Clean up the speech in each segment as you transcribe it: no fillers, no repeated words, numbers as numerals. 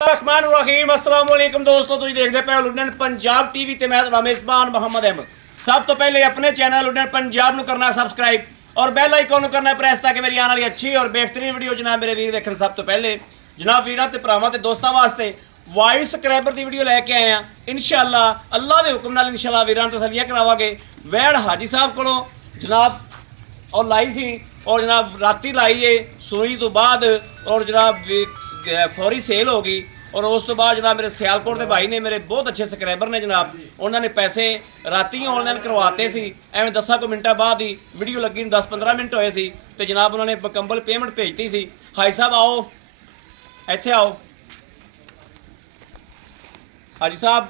रहमान अस्सलाम वालेकुम दोस्तों, तुम देखते पे लुडन पंजाब टीवी ते मैं ਤੁਹਾਡਾ ਮੇਜ਼ਬਾਨ ਮੁਹੰਮਦ ਅਹਿਮਦ। सब तो पहले अपने चैनल लुडन पंजाब ਨੂੰ करना सबसक्राइब और बैल आइकन ਨੂੰ करना प्रेस ताकि मेरी आने वाली अच्छी और बेहतरीन वीडियो जनाब मेरे वीर देखने सब तो पहले जनाब वीरां ते भरावां ते दोस्तां वास्ते वाइस सबसक्राइबर की वीडियो लैके आए हैं। इंशाअल्लाह अल्लाह के हुक्म नाल इंशाअल्लाह वीरां तो तसल्लियां करावांगे। वैड़ हाजी साहब कोलों जनाब और लाई सी और जनाब राती लाई है सूई तो बाद और जनाब फौरी सेल हो गई और उस तो बाद जनाब मेरे सियालकोट के भाई ने मेरे बहुत अच्छे सबसक्राइबर ने जनाब उन्होंने पैसे राती ऑनलाइन करवाते सी एवं 10 मिनटा बाद ही वीडियो लगी 10-15 मिनट होए सी तो जनाब उन्होंने मुकम्मल पेमेंट भेजती सी। हाजी साहब आओ इत्थे आओ। हाजी साहब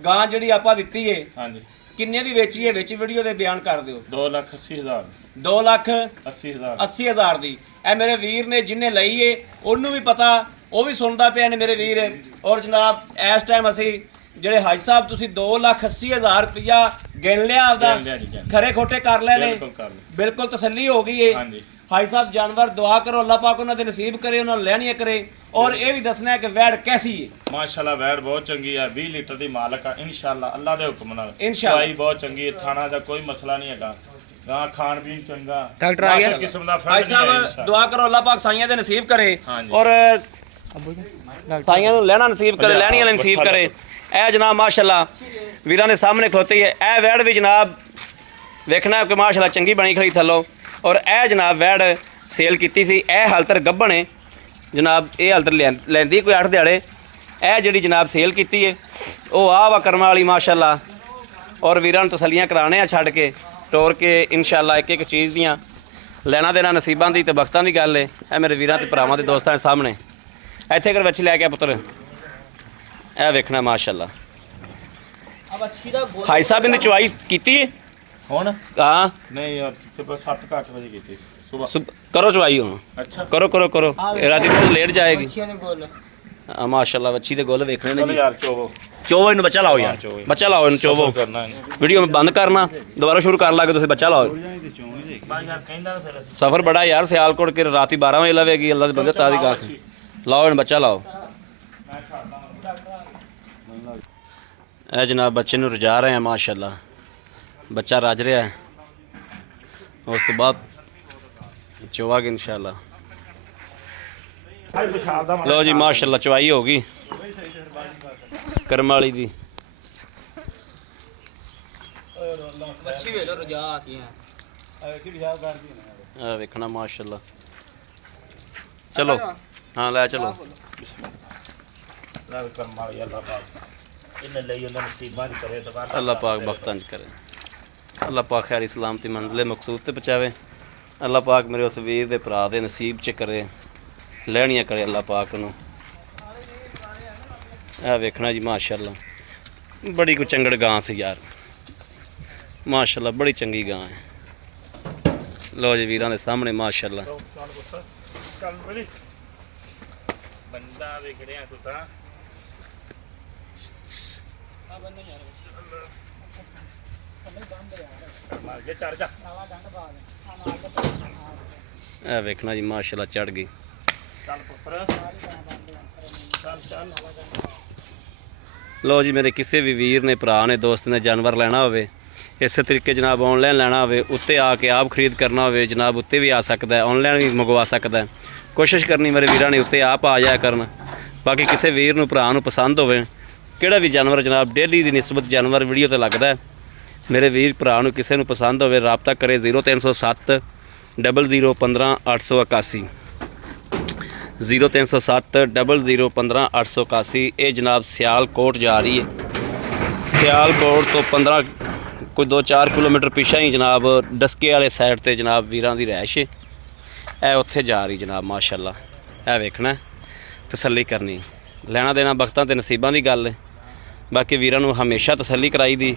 गां जी आप दी है हाँ जी किन्ने दी वेची है विच वीडियो दे बयान कर दिओ। 2,80,000 2,80,000 दी ए मेरे वीर ने जिन्हें लई है उन्होंने भी पता वो भी सुनता पे ने मेरे वीर। और जनाब इस टाइम असी ਜਿਹੜੇ हाजी साहब तुसी 2,80,000 रुपया गिन लिया आपदा खरे खोटे कर लेने बिल्कुल तसल्ली हो गई है। हाजी साहब जानवर दुआ करो अल्लाह पाक उन्होंने नसीब करे उन्होंने लैनी करे और ये भी दसना है कि वैड़ कैसी है। माशाल्लाह वैड़ बहुत चंगी है 20 लीटर की मालक है इंशाल्लाह अल्लाह के हुक्म नाल इंशाल्लाह बहुत चंगी है। थाना का कोई मसला नहीं है गां खान पीन चंगा डॉक्टर आ गया किस्म दा हाजी साहब दुआ करो अल्लाह पाक साइयां दे नसीब करे और साइयां नूं लैना नसीब करे लैनी वाले नसीब करे। ए जनाब माशाल्लाह वीरां दे सामने खलोती है ए वैड़ भी जनाब वेखना कि माशाल्लाह चंगी बनी खड़ी थल्लों और ए जनाब वैड़ सेल कीती सी ए हालतर गब्बण है जनाब ये हालतर लैंदी कोई 8 दिहाड़े ए जिहड़ी जनाब सेल कीती है वो आ वा करम वाली माशाल्लाह और वीरां नूं तसल्लियां कराने आ छड्ड के टोर के इंशाल्लाह एक एक चीज़ दियां लैना देना नसीबां दी ते बख्तां दी गल है। ए मेरे वीरां ते भरावां दे दोस्तां दे सामने इत्थे अगर बच्ची लैके पुत्र ए वेखना माशाल्लाह। हाजी साहब इन्हें चुवाई कीती है हुण हाँ नहीं यार 7-8 बजे कीती सुबह करो चुवाई हुण अच्छा करो करो करो राती तो लेट जाएगी। हाँ माशाल्लाह बच्ची दे गोल वेखने ने यार चोवो चोवो इन्हें बच्चा लाओ यार बच्चा लाओ इन्हें चोवो वीडियो में बंद करना दोबारा शुरू कर लागे तुसीं बच्चा लाओ। सफ़र बड़ा यार सियालकोट के राती 12 बजे लवेगी अल्लाह दे बंदे ताज़ी घास लाओ इन्हें बच्चा लाओ। ए जनाब बच्चे नूं रजा रहे हैं माशाल्लाह बच्चा रज रहा है उस तो बाद चोवागे इंशाल्लाह। लो जी माशाल्लाह चवाई हो गई करम वाली दी वेखना माशाल्लाह। चलो हाँ लै चलो अल्लाह पाक बख्तां करे अल्लाह पाक खैर सलामती मंजिल मकसूद ते पहुँचावे अल्लाह पाक मेरे उस वीर दे भरा दे नसीब च करे लैनियां करे अल्लाह पाक नूं। ए वेखना जी माशाल्लाह बड़ी कोई चंगड़ गां सी यार माशाल्लाह बड़ी चंगी गां है। लो जी वीरां दे सामने माशाल्लाह बंदा वेखड़िया तुसा ए वेखना जी माशाल्लाह चढ़ गई। लो जी मेरे किसी भी वीर ने भरा ने दोस्त ने जानवर लेना हो इस तरीके जनाब ऑनलाइन लेना हो उत्ते आके आप खरीद करना हो जनाब उत्ते भी आ सकता है ऑनलाइन भी मंगवा सकता है। कोशिश करनी मेरे वीरां ने उत्ते आप आ जाया करन। बाकी किसी वीर नूं भरा नूं पसंद होवे किहड़ा भी जानवर जनाब डेली की निस्बत जानवर वीडियो तो लगता है मेरे वीर भरा नूं किसी नूं पसंद होवे राबता करे 0307 00 15 881 0307 00 15 881। ये जनाब सियालकोट जा रही है सियालकोट तो 15 कोई 2-4 किलोमीटर पिछा ही जनाब डस्के वाले साइड ते जनाब वीरां दी रैश है ए उत्थे जा रही जनाब माशाल्लाह। ए वेखना तसल्ली करनी लैना देना बख्तां ते नसीबां दी गल है। बाकी वीरां नूं हमेशा तसल्ली कराई दी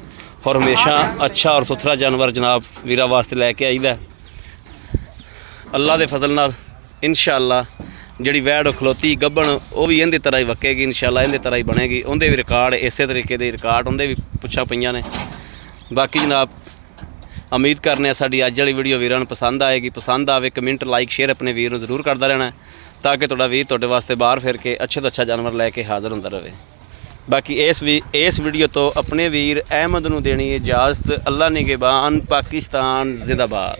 और हमेशा अच्छा और सुथरा जानवर जनाब वीरां वास्ते लैके आईदा अल्लाह दे फजल नाल इंशाअल्लाह। जिहड़ी वैड़ खलोती गब्बण वो भी इहदे तरह ही वक्केगी इंशाअल्लाह इहदे तरह ही बनेगी उहदे भी रिकार्ड इस तरीके दे रिकार्ड उहदे भी पुछां पईयां ने। बाकी जनाब उम्मीद करने साडी अज वाली वीडियो वीरां नूं पसंद आएगी पसंद आवे कमेंट लाइक शेयर अपने वीर नूं जरूर करदा रहना। ਤਾਂ ਕਿ ਤੁਹਾਡਾ ਵੀਰ ਤੁਹਾਡੇ ਵਾਸਤੇ ਬਾਹਰ ਫਿਰ ਕੇ ਅੱਛੇ ਤੋਂ ਅੱਛਾ ਜਾਨਵਰ ਲੈ ਕੇ ਹਾਜ਼ਰ ਹੁੰਦਾ ਰਹੇ। ਬਾਕੀ ਇਸ ਵੀਡੀਓ ਤੋਂ ਆਪਣੇ ਵੀਰ ਅਹਿਮਦ ਨੂੰ ਦੇਣੀ ਇਜਾਜ਼ਤ। ਅੱਲਾ ਨਿਗਹਿਬਾਨ, ਪਾਕਿਸਤਾਨ ਜ਼ਿੰਦਾਬਾਦ।